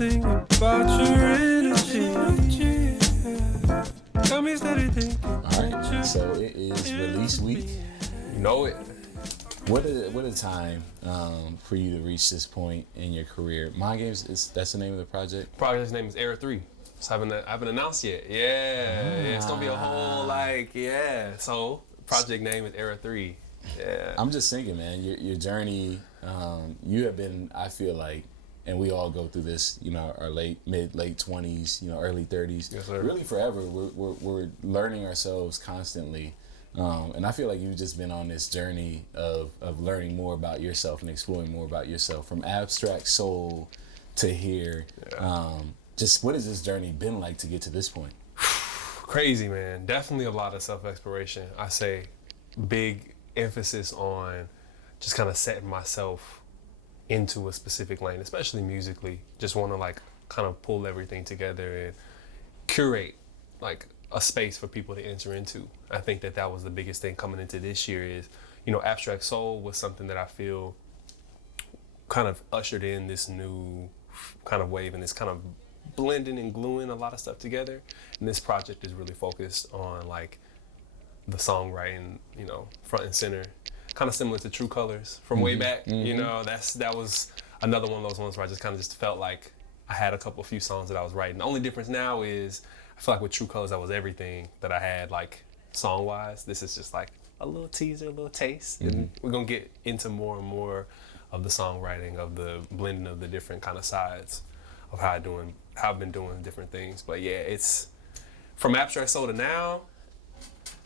something about your energy. Got me steady thinking. Alright, so it is release week. You know it. What a time for you to reach this point in your career. Mind Games, that's the name of the project? Project's name is Era 3. So I haven't announced yet. Yeah, it's gonna be a whole So project name is Era 3. Yeah. I'm just thinking, man, your journey, you have been, I feel like, and we all go through this, our late 20s, early 30s. Yes, sir. Really forever. We're learning ourselves constantly. And I feel like you've just been on this journey of learning more about yourself and exploring more about yourself, from abstract soul to here. Yeah. Just what has this journey been like to get to this point? Crazy, man. Definitely a lot of self-exploration. I say big emphasis on just kind of setting myself into a specific lane, especially musically. Just want to kind of pull everything together and curate a space for people to enter into. I think that was the biggest thing coming into this year is, abstract soul was something that I feel kind of ushered in this new kind of wave and this kind of blending and gluing a lot of stuff together. And this project is really focused on the songwriting, front and center, kind of similar to True Colors from way back. That was another one of those ones where I just kind of just felt like I had a few songs that I was writing. The only difference now is I feel like with True Colors, that was everything that I had, song-wise. This is just a little teaser, a little taste. And we're going to get into more and more of the songwriting, of the blending of the different kind of sides of how I've been doing different things. But yeah, it's from abstract soul to now.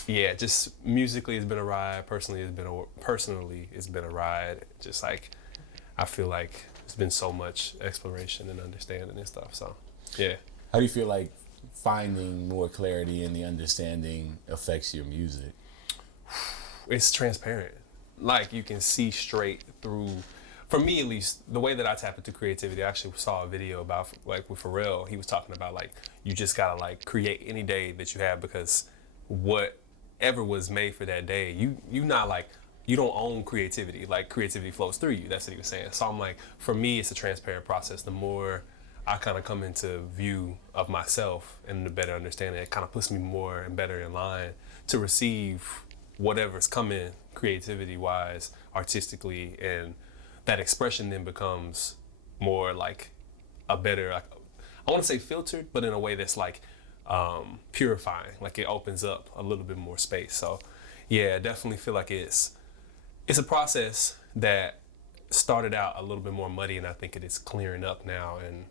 Yeah, just musically it's been a ride. Personally, it's been a ride. Just I feel like it's been so much exploration and understanding and stuff. So yeah. How do you feel like finding more clarity in the understanding affects your music? It's transparent. You can see straight through. For me, at least, the way that I tap into creativity, I actually saw a video about with Pharrell. He was talking about you just gotta create any day that you have, because whatever was made for that day, you don't own creativity. Creativity flows through you. That's what he was saying. So I'm for me, it's a transparent process. The more I kind of come into view of myself and the better understanding, it kind of puts me more and better in line to receive whatever's coming creativity wise, artistically, and that expression then becomes more a better, I want to say filtered, but in a way that's purifying. It opens up a little bit more space. So yeah, I definitely feel like it's a process that started out a little bit more muddy, and I think it is clearing up now. And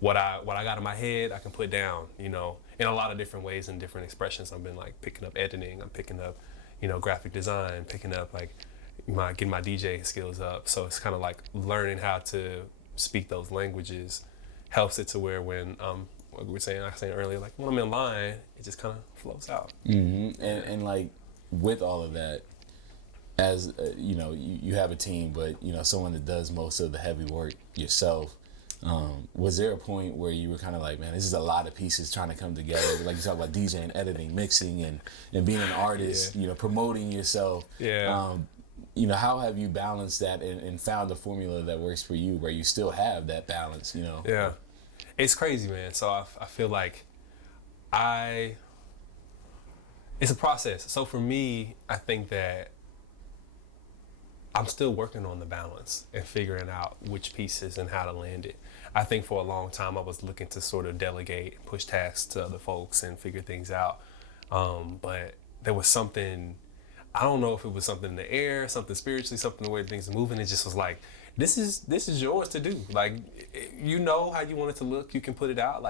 what I got in my head, I can put down, in a lot of different ways and different expressions. I've been picking up editing, I'm picking up, graphic design, picking up getting my DJ skills up. So it's kind of learning how to speak those languages helps it to where when like we were saying, I was saying earlier, when I'm in line, it just kind of flows out. Mm-hmm. And with all of that, as you have a team, but someone that does most of the heavy work yourself. Was there a point where you were kind of man, this is a lot of pieces trying to come together? You talk about DJing, editing, mixing, and being an artist, promoting yourself. Yeah. How have you balanced that and found a formula that works for you where you still have that balance, Yeah. It's crazy, man. So I feel it's a process. So for me, I think that I'm still working on the balance and figuring out which pieces and how to land it. I think for a long time I was looking to sort of delegate and push tasks to other folks and figure things out. But there was something, I don't know if it was something in the air, something spiritually, something the way things are moving. It just was this is yours to do. How you want it to look, you can put it out.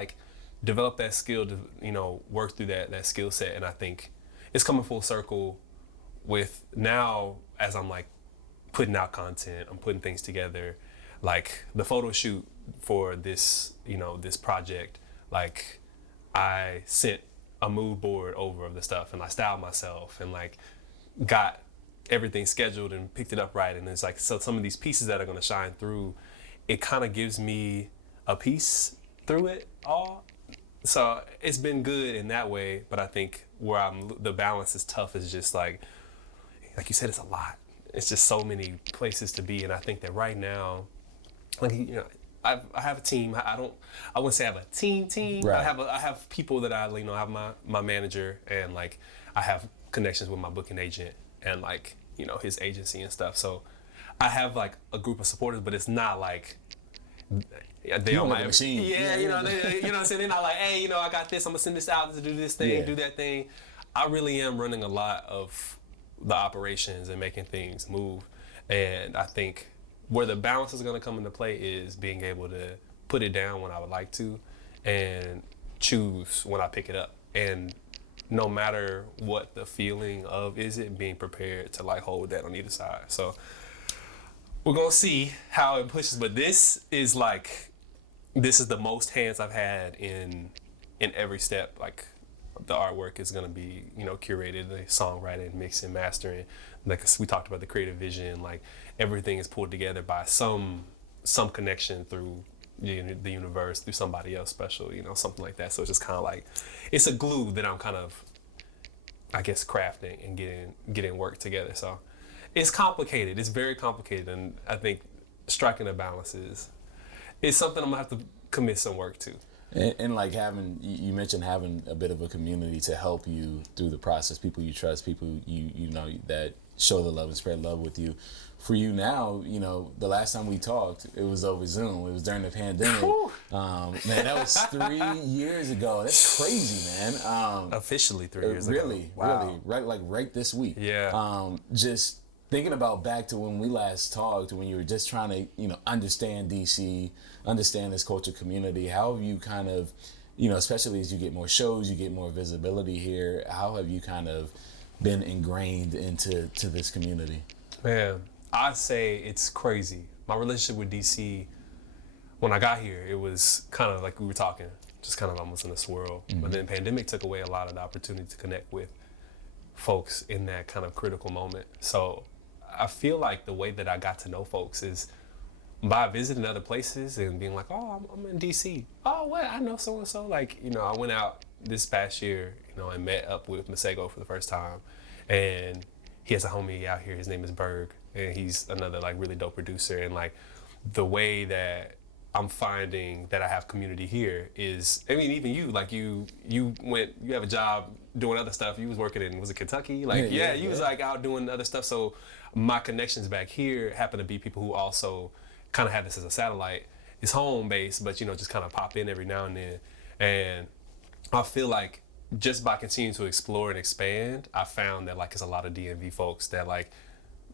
Develop that skill to, work through that skill set. And I think it's coming full circle with now as I'm putting out content, I'm putting things together, the photo shoot for this, this project, I sent a mood board over of the stuff and I styled myself and got everything scheduled and picked it up right. And it's so some of these pieces that are going to shine through, it kind of gives me a piece through it all. So it's been good in that way, but I think where the balance is tough is just like you said, it's a lot. It's just so many places to be, and I think that right now, I have a team. I wouldn't say I have a team. Right. I have people that I have my manager, and like I have connections with my booking agent and like his agency and stuff. So I have like a group of supporters, but it's not like they You on like my a machine. Yeah, Yeah, they, what I'm saying. They're not like, hey, I got this. I'm gonna send this out to do this thing, do that thing. I really am running a lot of the operations and making things move, and I think where the balance is gonna come into play is being able to put it down when I would like to, and choose when I pick it up, and no matter what the feeling of is it, being prepared to like hold that on either side. So we're gonna see how it pushes, but this is the most hands I've had in every step. Like the artwork is gonna be curated, the songwriting, mixing, mastering. Like we talked about the creative vision, like everything is pulled together by some connection through the universe, through somebody else special, something like that. So it's just kind of like it's a glue that I'm kind of, I guess, crafting and getting work together. So it's complicated. It's very complicated, and I think striking a balance is something I'm gonna have to commit some work to. And like you mentioned having a bit of a community to help you through the process, people you trust, people you know that show the love and spread love with you. For you now, the last time we talked, it was over Zoom. It was during the pandemic. Man, that was 3 years ago. That's crazy, man. Officially 3 years ago. Really, Wow. right this week. Yeah. Just thinking about back to when we last talked, when you were just trying to, understand DC, understand this culture community. How have you kind of, especially as you get more shows, you get more visibility here, how have you kind of been ingrained into this community? Man, I'd say it's crazy. My relationship with DC, when I got here, it was kind of like we were talking, just kind of almost in a swirl. Mm-hmm. But then the pandemic took away a lot of the opportunity to connect with folks in that kind of critical moment. So I feel like the way that I got to know folks is by visiting other places and being like, oh, I'm in DC. Oh, what? I know so-and-so. Like, I went out this past year, and met up with Masego for the first time. And he has a homie out here. His name is Berg. And he's another, like, really dope producer. And, like, the way that I'm finding that I have community here is, I mean, even you, like, you have a job doing other stuff. You was working in, was it Kentucky? Like, you was, like, out doing other stuff. So my connections back here happen to be people who also kind of have this as a satellite. It's home based, but just kind of pop in every now and then. And I feel like just by continuing to explore and expand, I found that like it's a lot of DMV folks that like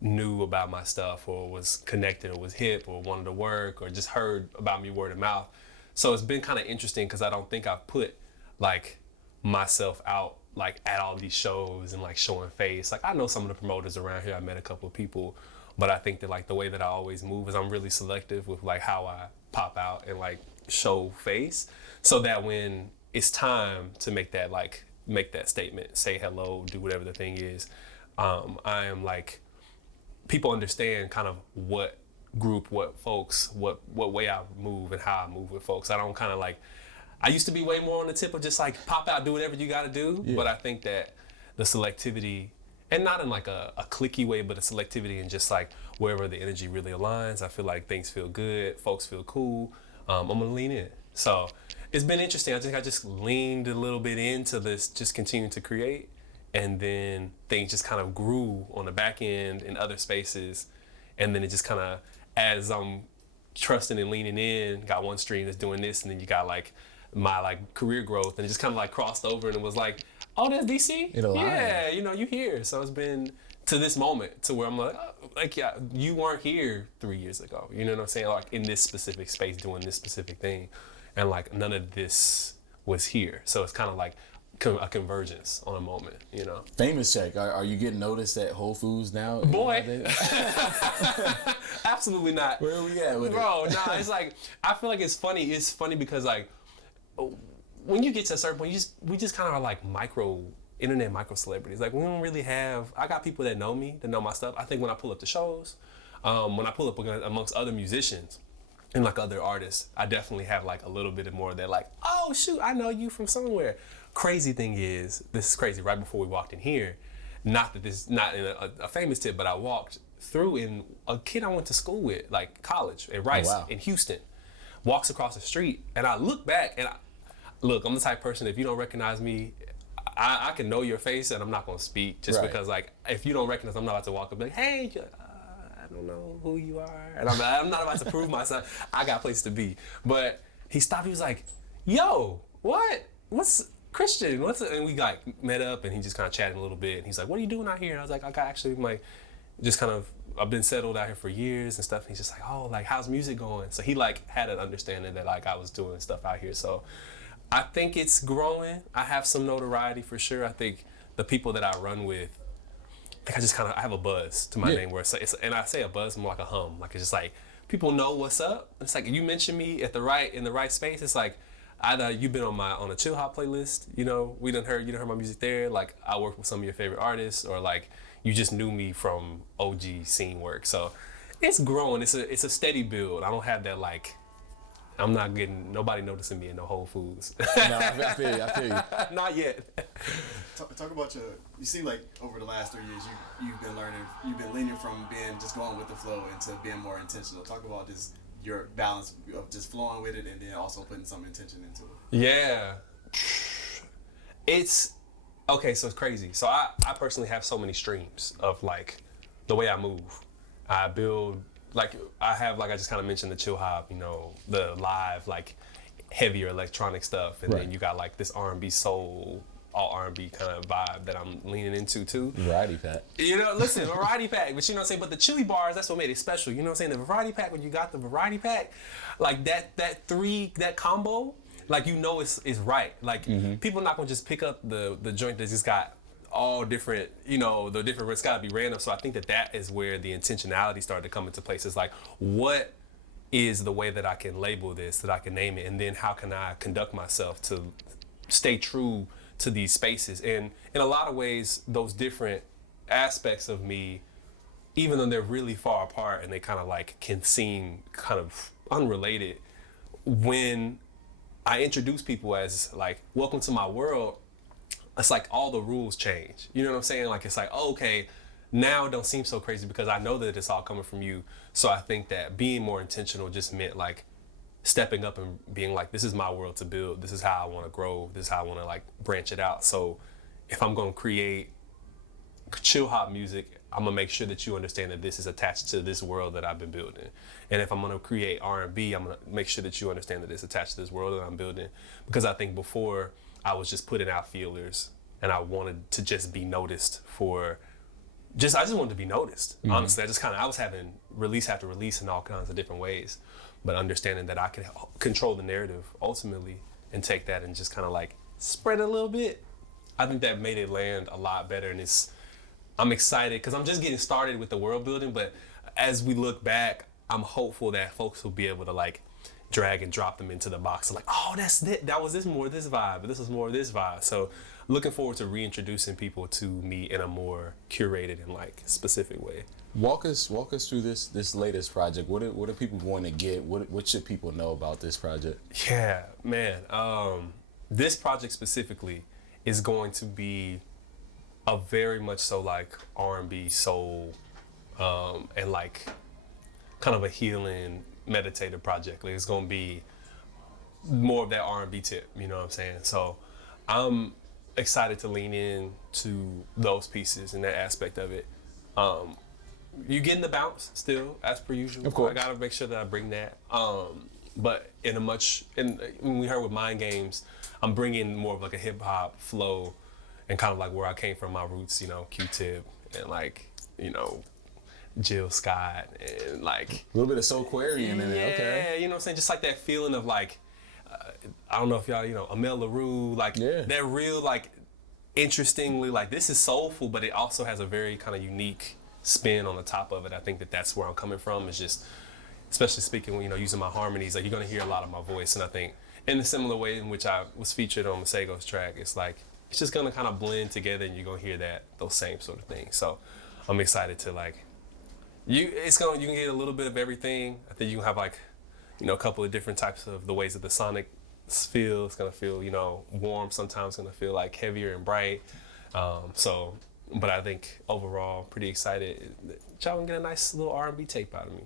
knew about my stuff or was connected or was hip or wanted to work or just heard about me word of mouth. So it's been kind of interesting because I don't think I've put like myself out like at all these shows and like showing face. Like I know some of the promoters around here. I met a couple of people. But I think that like the way that I always move is I'm really selective with like how I pop out and like show face, so that when it's time to make that statement, say hello, do whatever the thing is, I am like, people understand kind of what group, what folks, what way I move and how I move with folks. I don't kind of like, I used to be way more on the tip of just like pop out, do whatever you got to do. But I think that the selectivity, and not in like a cliquey way, but a selectivity and just like wherever the energy really aligns, I feel like things feel good, folks feel cool, I'm gonna lean in. So it's been interesting. I think I just leaned a little bit into this, just continuing to create, and then things just kind of grew on the back end in other spaces, and then it just kind of, as I'm trusting and leaning in, got one stream that's doing this, and then you got like my like career growth, and it just kind of like crossed over, and it was like, oh, that's DC? Yeah, you here. So it's been to this moment to where I'm like, yeah, you weren't here 3 years ago. You know what I'm saying? Like in this specific space doing this specific thing. And like none of this was here. So it's kind of like a convergence on a moment, Famous check. Are you getting noticed at Whole Foods now? Boy. Absolutely not. Where are we at with Bro, nah, it's like, I feel like it's funny. It's funny because like, when you get to a certain point, we just kind of are like internet micro celebrities. Like we don't really have, I got people that know me, that know my stuff. I think when I pull up the shows, when I pull up amongst other musicians and like other artists, I definitely have like a little bit more of that like, oh shoot, I know you from somewhere. Crazy thing is, this is crazy, right before we walked in here, not that this is not in a famous tip, but I walked through and a kid I went to school with, like college at Rice in Houston, walks across the street, and I look back, and look, I'm the type of person, if you don't recognize me, I can know your face, and I'm not gonna speak just Right. because, like, if you don't recognize, I'm not about to walk up and be like, hey, I don't know who you are, and I'm not about to prove myself. I got places to be. But he stopped. He was like, yo, what's Christian? And we like met up, and he just kind of chatted a little bit. And he's like, what are you doing out here? And I was like, I got actually just kind of, I've been settled out here for years and stuff. And he's just like, oh, like, how's music going? So he like had an understanding that like I was doing stuff out here. So I think it's growing. I have some notoriety for sure. I think the people that I run with, I think I have a buzz to my name where it's and I say a buzz more like a hum. Like, it's just like people know what's up. It's like you mention me in the right space. It's like either you've been on a chill hop playlist, you know, you done heard my music there. Like, I work with some of your favorite artists, or like you just knew me from OG scene work. So it's growing. It's a steady build. I don't have that like, I'm not getting nobody noticing me in no Whole Foods. No, I feel you. Not yet. Talk about you seem like over the last 3 years you've been leaning from being just going with the flow into being more intentional. Talk about just your balance of just flowing with it and then also putting some intention into it. Yeah. It's okay, so it's crazy. So I personally have so many streams of like the way I move. I build, like, I have, like I just kind of mentioned, the chill hop, you know, the live, like, heavier electronic stuff, and then you got like this R&B soul, all R&B kind of vibe that I'm leaning into too. Variety pack. You know, listen, variety pack, but you know what I'm saying? But the chili bars, that's what made it special. You know what I'm saying? The variety pack, when you got the variety pack, like that combo, like, you know it's right. Like, people not gonna just pick up the joint that just got all different, you know, it's gotta be random. So I think that is where the intentionality started to come into place. It's like, what is the way that I can label this, that I can name it, and then how can I conduct myself to stay true to these spaces? And in a lot of ways, those different aspects of me, even though they're really far apart and they kind of like can seem kind of unrelated, when I introduce people as like, welcome to my world, it's like all the rules change. You know what I'm saying? Like, it's like, oh, okay, now it don't seem so crazy because I know that it's all coming from you. So I think that being more intentional just meant like stepping up and being like, this is my world to build. This is how I want to grow. This is how I want to like branch it out. So if I'm going to create chill hop music, I'm gonna make sure that you understand that this is attached to this world that I've been building. And if I'm gonna create R&B, I'm gonna make sure that you understand that it's attached to this world that I'm building. Because I think before, I was just putting out feelers, and I wanted to just be noticed I just wanted to be noticed. Honestly, I was having release after release in all kinds of different ways, but understanding that I could control the narrative ultimately and take that and just kind of like spread it a little bit. I think that made it land a lot better, and I'm excited because I'm just getting started with the world building, but as we look back, I'm hopeful that folks will be able to like drag and drop them into the box of like, oh, that was more of this vibe, but this was more of this vibe. So looking forward to reintroducing people to me in a more curated and like specific way. Walk us through this latest project. What are people going to get? What should people know about this project? Yeah, man. This project specifically is going to be a very much so like R&B soul, and like kind of a healing meditative project. Like, it's gonna be more of that R&B tip, you know what I'm saying? So I'm excited to lean in to those pieces and that aspect of it. You getting the bounce still, as per usual. Of course. I gotta make sure that I bring that. But when we heard with Mind Games, I'm bringing more of like a hip hop flow and kind of like where I came from, my roots, you know, Q-Tip and like, you know, Jill Scott and like A little bit of Soulquarian in it. Okay. Yeah, you know what I'm saying? Just like that feeling of like, I don't know if y'all, you know, Amel LaRue, like that real like, interestingly, like this is soulful, but it also has a very kind of unique spin on the top of it. I think that's where I'm coming from. It's just, especially speaking, you know, using my harmonies, like you're gonna hear a lot of my voice, and I think in the similar way in which I was featured on Masego's track, it's like, it's just gonna kind of blend together and you're gonna hear those same sort of things. So I'm excited to like, you can get a little bit of everything. I think you can have like, you know, a couple of different types of the ways that the sonic feel. It's gonna feel, you know, warm. Sometimes it's gonna feel like heavier and bright. But I think overall, pretty excited. Y'all can get a nice little R&B tape out of me.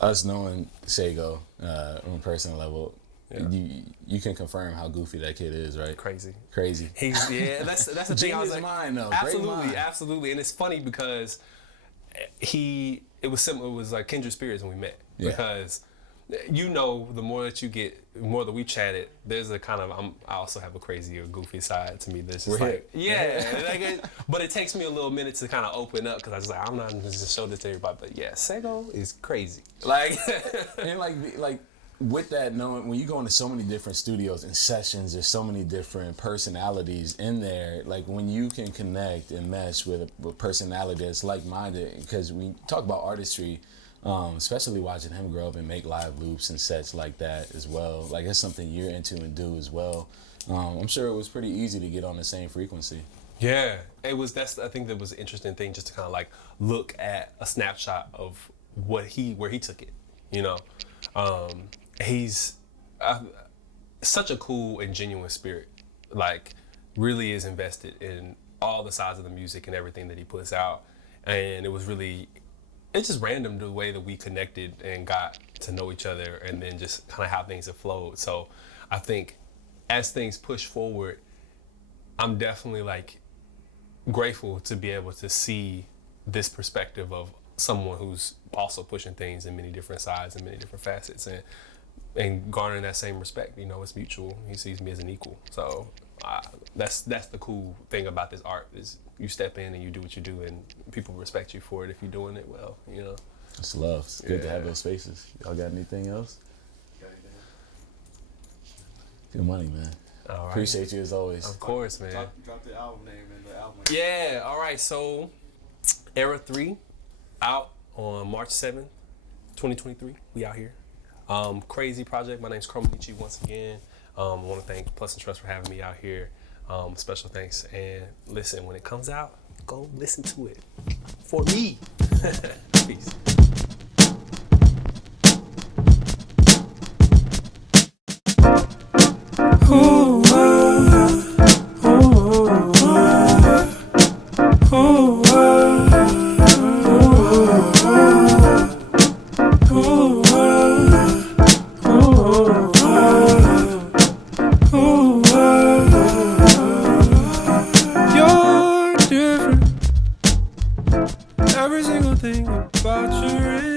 us knowing Sego on a personal level, Yeah. you can confirm how goofy that kid is, right? Crazy. That's the thing. I was Genius like, mind, though. Great mind. absolutely, and it's funny because it was similar. It was like kindred spirits when we met because the more that you get, the more that we chatted. There's a kind of I also have a crazy or goofy side to me. That's just but it takes me a little minute to kind of open up because I was like, I'm not going to just show this to everybody. But yeah, Sego is crazy. Like and like with that, knowing when you go into so many different studios and sessions, there's so many different personalities in there. Like when you can connect and mesh with a personality that's like-minded, because we talk about artistry, especially watching him grow up and make live loops and sets like that as well. Like it's something you're into and do as well. I'm sure it was pretty easy to get on the same frequency. Yeah, it was. I think that was an interesting thing just to kind of like look at a snapshot of where he took it. You know, he's such a cool and genuine spirit. Like, really is invested in all the sides of the music and everything that he puts out. And it's just random the way that we connected and got to know each other, and then just kind of how things have flowed. So I think as things push forward, I'm definitely like grateful to be able to see this perspective of someone who's also pushing things in many different sides and many different facets, and garnering that same respect. You know, it's mutual. He sees me as an equal. So that's the cool thing about this art is you step in and you do what you do, and people respect you for it if you're doing it well. You know, It's love. It's good to have those spaces. Y'all got anything else? Good money, man. All right. Appreciate you as always. Of course, man. Drop the album name and the album. Yeah, all right. So, Era 3 out on March 7th, 2023. We out here. Crazy project. My name's Chromonicci once again. I want to thank Plus and Trust for having me out here. Special thanks. And listen, when it comes out, go listen to it. For me. Peace. You're different. Every single thing about you is